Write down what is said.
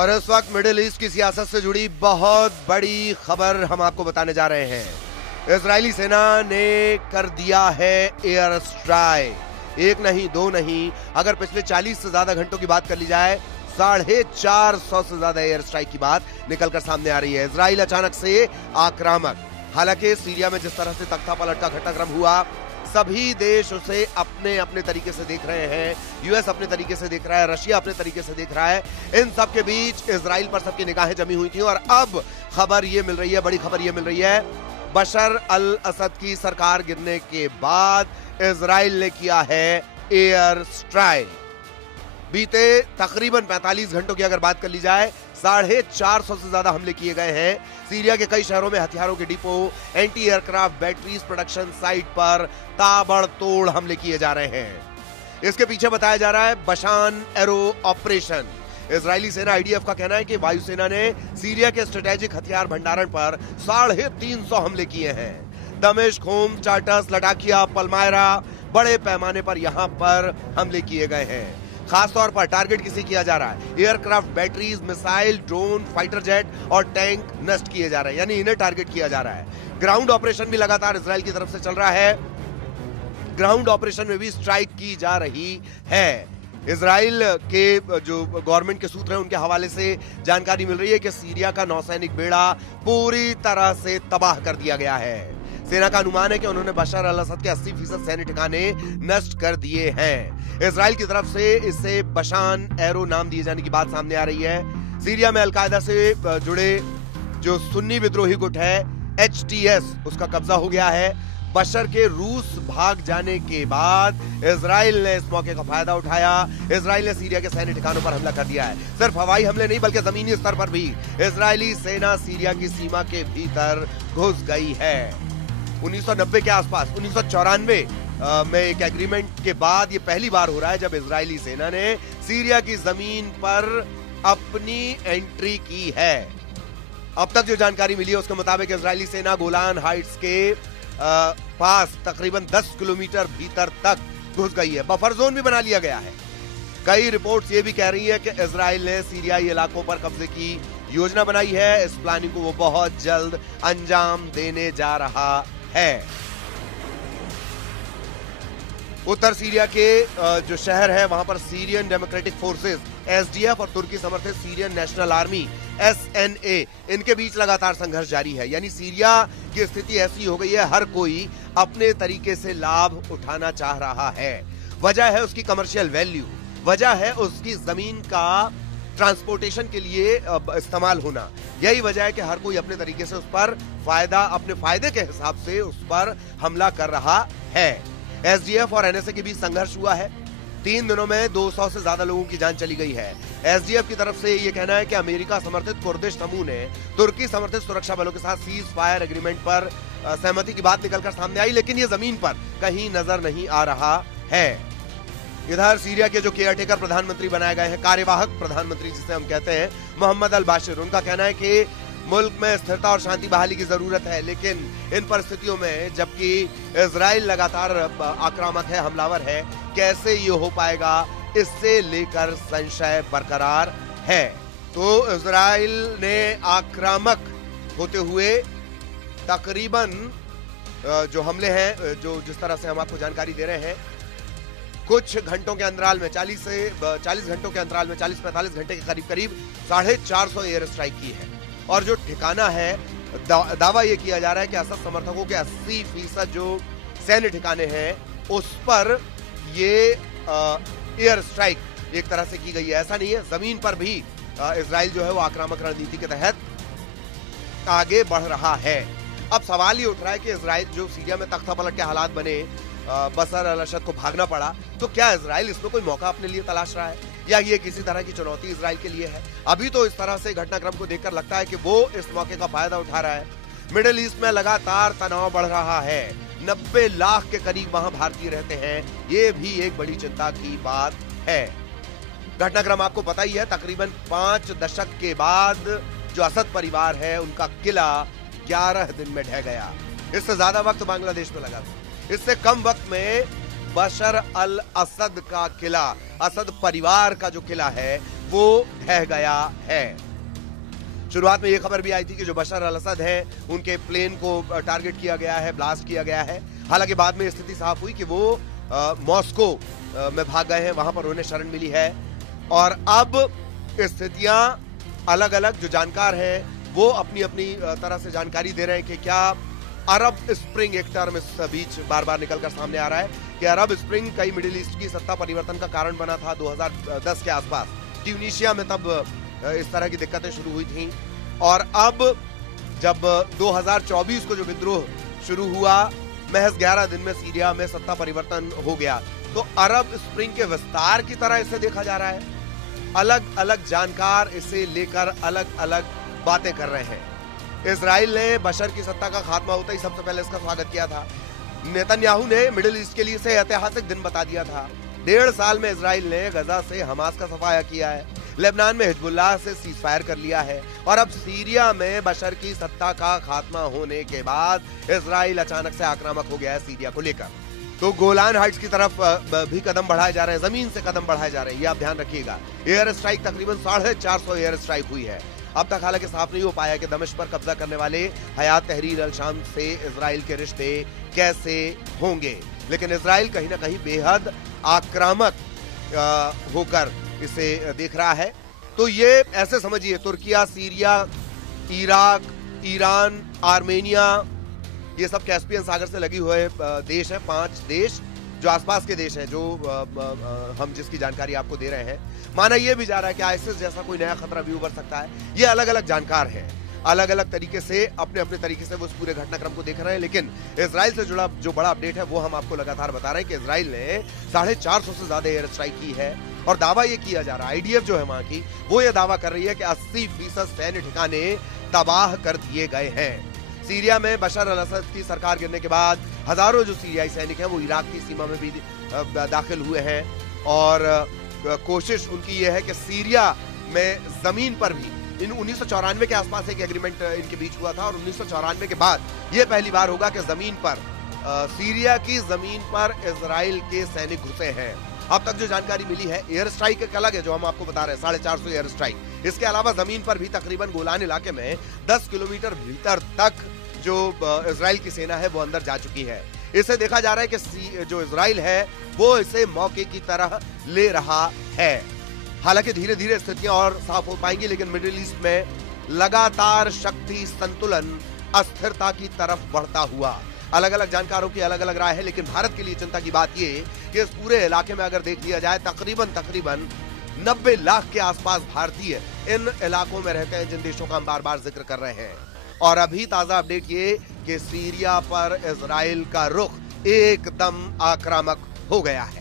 और इस वक्त मिडिल ईस्ट की सियासत से जुड़ी बहुत बड़ी खबर हम आपको बताने जा रहे हैं। इजरायली सेना ने कर दिया है एयर स्ट्राइक। एक नहीं, दो नहीं, अगर पिछले 40 से ज्यादा घंटों की बात कर ली जाए, 450 से ज्यादा एयर स्ट्राइक की बात निकलकर सामने आ रही है। इजराइल अचानक से आक्रामक। हालांकि सीरिया में जिस तरह से तख्ता पलट का घटनाक्रम हुआ, सभी देश उसे अपने अपने तरीके से देख रहे हैं। यूएस अपने तरीके से देख रहा है, रशिया अपने तरीके से देख रहा है। इन सब के बीच इजराइल पर सबकी निगाहें जमी हुई थी और अब खबर ये मिल रही है, बड़ी खबर ये मिल रही है, बशर अल असद की सरकार गिरने के बाद इजराइल ने किया है एयर स्ट्राइक। बीते तकरीबन 45 घंटों की अगर बात कर ली जाए, 450 से ज्यादा हमले किए गए हैं। सीरिया के कई शहरों में हथियारों के depot, anti aircraft batteries production site पर ताबड़तोड़ हमले किए जा रहे हैं। इसके पीछे बताया जा रहा है बशान एरो ऑपरेशन। इजरायली सेना आईडीएफ का कहना है कि वायुसेना ने सीरिया के स्ट्रेटेजिक हथियार भंडारण पर 350 हमले किए हैं। दमिश्क, होम, चार्टस, लटाकिया, पलमायरा, बड़े पैमाने पर यहां पर हमले किए गए हैं। खासतौर पर टारगेट किसे किया जा रहा है? Aircraft batteries, missile, drone, fighter jet और टैंक नष्ट किए जा रहे हैं, यानी इन्हें टारगेट किया जा रहा है। ग्राउंड ऑपरेशन भी लगातार इजराइल की तरफ से चल रहा है। ग्राउंड ऑपरेशन में भी स्ट्राइक की जा रही है। इजराइल के जो गवर्नमेंट के सूत्र हैं, उनके हवाले से जानकारी मिल रही है कि सीरिया का नौसैनिक बेड़ा पूरी तरह से तबाह कर दिया गया है। सेना का अनुमान है कि उन्होंने बशर अल असद के 80% सैन्य ठिकाने नष्ट कर दिए हैं। इजराइल की तरफ से इसे बशान एरो नाम दिए जाने की बात सामने आ रही है। सीरिया में अलकायदा से जुड़े जो सुन्नी विद्रोही गुट है HTS, उसका कब्जा हो गया है। बशर के रूस भाग जाने के बाद इजराइल ने इस मौके का फायदा उठाया। इजराइल ने सीरिया के सैन्य ठिकानों पर हमला कर दिया है। सिर्फ हवाई हमले नहीं, बल्कि जमीनी स्तर पर भी इजरायली सेना सीरिया की सीमा के भीतर घुस गई है। 1990 के आसपास, 1994 में एक एग्रीमेंट के बाद ये पहली बार हो रहा है जब इजरायली सेना ने सीरिया की जमीन पर अपनी एंट्री की है। अब तक जो जानकारी मिली है उसके मुताबिक इजरायली सेना गोलान हाइट्स के पास तकरीबन 10 किलोमीटर भीतर तक घुस गई है। बफर जोन भी बना लिया गया है। कई रिपोर्ट्स ये भी कह रही है कि इजराइल ने सीरियाई इलाकों पर कब्जे की योजना बनाई है। इस प्लानिंग को वो बहुत जल्द अंजाम देने जा रहा है। उत्तर सीरिया के जो शहर है वहां पर सीरियन डेमोक्रेटिक फोर्सेस SDF और तुर्की समर्थित सीरियन नेशनल आर्मी SNA, इनके बीच लगातार संघर्ष जारी है। यानी सीरिया की स्थिति ऐसी हो गई है, हर कोई अपने तरीके से लाभ उठाना चाह रहा है। वजह है उसकी कमर्शियल वैल्यू, वजह है उसकी जमीन का ट्रांसपोर्टेशन के लिए इस्तेमाल होना। यही वजह है कि हर कोई अपने तरीके से उस पर फायदा, अपने फायदे के हिसाब से उस पर हमला कर रहा है। SDF और NSA के बीच संघर्ष हुआ है। 3 दिनों में 200 से ज्यादा लोगों की जान चली गई है। SDF की तरफ से यह कहना है कि अमेरिका समर्थित कुर्दिश समूह ने तुर्की समर्थित सुरक्षा बलों के साथ सीज फायर एग्रीमेंट पर सहमति की बात निकलकर सामने आई, लेकिन यह जमीन पर कहीं नजर नहीं आ रहा है। इधर सीरिया के जो केयरटेकर प्रधानमंत्री बनाए गए हैं, कार्यवाहक प्रधानमंत्री जिसे हम कहते हैं, मोहम्मद अल बाशिर, उनका कहना है कि मुल्क में स्थिरता और शांति बहाली की जरूरत है। लेकिन इन परिस्थितियों में जबकि इजराइल लगातार आक्रामक है, हमलावर है, कैसे ये हो पाएगा, इससे लेकर संशय बरकरार है। तो इजराइल ने आक्रामक होते हुए तकरीबन जो हमले हैं, जो जिस तरह से हम आपको जानकारी दे रहे हैं, कुछ घंटों के अंतराल में 40 घंटों के अंतराल में 40-45 घंटे के करीब करीब 450 एयर स्ट्राइक की है। और जो ठिकाना है, दावा यह किया जा रहा है कि असद समर्थकों के 80% जो सैन्य ठिकाने हैं उस पर ये एयर स्ट्राइक एक तरह से की गई है। ऐसा नहीं है, जमीन पर भी इजराइल जो है वो आक्रामक रणनीति के तहत आगे बढ़ रहा है। अब सवाल ये उठ रहा है कि इजराइल जो सीरिया में तख्ता पलट के हालात बने, बशर अल असद को भागना पड़ा, तो क्या इजराइल इसमें कोई मौका अपने लिए तलाश रहा है या ये किसी तरह की चुनौती इजराइल के लिए है? अभी तो इस तरह से घटनाक्रम को देखकर लगता है कि वो इस मौके का फायदा उठा रहा है। मिडिल ईस्ट में लगातार तनाव बढ़ रहा है। 90 लाख के करीब वहां भारतीय रहते हैं। ये भी एक बड़ी चिंता की बात है। घटनाक्रम आपको पता ही है। तकरीबन 5 दशक के बाद जो असद परिवार है, उनका किला 11 दिन में ढह गया। इससे ज्यादा वक्त बांग्लादेश में लगा था। इससे कम वक्त में बशर अल असद का किला, असद परिवार का जो किला है, वो ढह गया है। शुरुआत में ये खबर भी आई थी कि जो बशर अल असद हैं उनके प्लेन को टारगेट किया गया है, ब्लास्ट किया गया है। हालांकि बाद में स्थिति साफ हुई कि वो मॉस्को में भाग गए हैं, वहां पर उन्हें शरण मिली है। और अब स्थितियां अलग अलग, जो जानकार हैं वो अपनी अपनी तरह से जानकारी दे रहे हैं कि क्या अरब स्प्रिंग, एक टर्म इस बीच बार बार निकलकर सामने आ रहा है कि अरब स्प्रिंग कई मिडिल ईस्ट की सत्ता परिवर्तन का कारण बना था 2010 के आसपास। ट्यूनीशिया में तब इस तरह की दिक्कतें शुरू हुई थी। और अब जब 2024 को जो विद्रोह शुरू हुआ, महज 11 दिन में सीरिया में सत्ता परिवर्तन हो गया। तो अरब स्प्रिंग के विस्तार की तरह इसे देखा जा रहा है। अलग अलग जानकार इसे लेकर अलग अलग बातें कर रहे हैं। इजराइल ने बशर की सत्ता का खात्मा होता ही सबसे पहले इसका स्वागत किया था। नेतन्याहू ने मिडिल ईस्ट के लिए इसे ऐतिहासिक दिन बता दिया था। 1.5 साल में इजराइल ने गजा से हमास का सफाया किया है, लेबनान में हिजबुल्लाह से सीजफायर कर लिया है, और अब सीरिया में बशर की सत्ता का खात्मा होने के बाद इजराइल अचानक से आक्रामक हो गया है सीरिया को लेकर। तो गोलान हाइट्स की तरफ भी कदम बढ़ाए जा रहे हैं, जमीन से कदम बढ़ाए जा रहे हैं, ये आप ध्यान रखिएगा। एयर स्ट्राइक तकरीबन 450 एयर स्ट्राइक हुई है। अब तक हालांकि साफ नहीं हो पाया कि दमिश्क पर कब्जा करने वाले हयात तहरीर अल शाम से इजराइल के रिश्ते कैसे होंगे, लेकिन इजराइल कहीं ना कहीं बेहद आक्रामक होकर इसे देख रहा है। तो ये ऐसे समझिए, Türkiye, Syria, Iraq, Iran, Armenia, ये सब कैस्पियन सागर से लगे हुए देश हैं। 5 देश जो आसपास के देश हैं, जो हम जिसकी जानकारी आपको दे रहे हैं। माना यह भी जा रहा है कि आईएसआईएस जैसा कोई नया खतरा भी उभर सकता है। ये अलग अलग जानकार हैं, अलग अलग तरीके से अपने अपने तरीके से वो इस पूरे घटनाक्रम को देख रहे हैं। लेकिन इजराइल से जुड़ा जो बड़ा अपडेट है वो हम आपको लगातार बता रहे हैं कि इजराइल ने 450 से ज्यादा एयर स्ट्राइक की है। और दावा ये किया जा रहा है, आईडीएफ जो है वहां की, वो ये दावा कर रही है कि 80% सैन्य ठिकाने तबाह कर दिए गए हैं। सीरिया में बशर अल असद की सरकार गिरने के बाद हजारों जो सीरियाई सैनिक हैं वो इराक की सीमा में भी दाखिल हुए हैं। और कोशिश उनकी ये है कि सीरिया में जमीन पर भी, इन 1994 के आसपास एक एग्रीमेंट इनके बीच हुआ था, और 1994 के बाद ये पहली बार होगा कि जमीन पर, सीरिया की जमीन पर इजराइल के सैनिक घुसे हैं। अब तक जो जानकारी मिली है, एयर स्ट्राइक एक अलग है जो हम आपको बता रहे हैं, 450 एयर स्ट्राइक। इसके अलावा जमीन पर भी तकरीबन गोलान इलाके में 10 किलोमीटर भीतर तक जो इजराइल की सेना है वो अंदर जा चुकी है। इसे देखा जा रहा है कि जो इजराइल है वो इसे मौके की तरह ले रहा है। हालांकि धीरे धीरे स्थितियां और साफ हो पाएंगी, लेकिन मिडिल ईस्ट में लगातार शक्ति संतुलन अस्थिरता की तरफ बढ़ता हुआ। अलग अलग जानकारों की अलग अलग राय है, लेकिन भारत के लिए चिंता की बात ये कि इस पूरे इलाके में अगर देख लिया जाए, तकरीबन 90 लाख के आसपास भारतीय इन इलाकों में रहते हैं, जिन देशों का हम बार बार जिक्र कर रहे हैं। और अभी ताजा अपडेट ये कि सीरिया पर इजराइल का रुख एकदम आक्रामक हो गया है।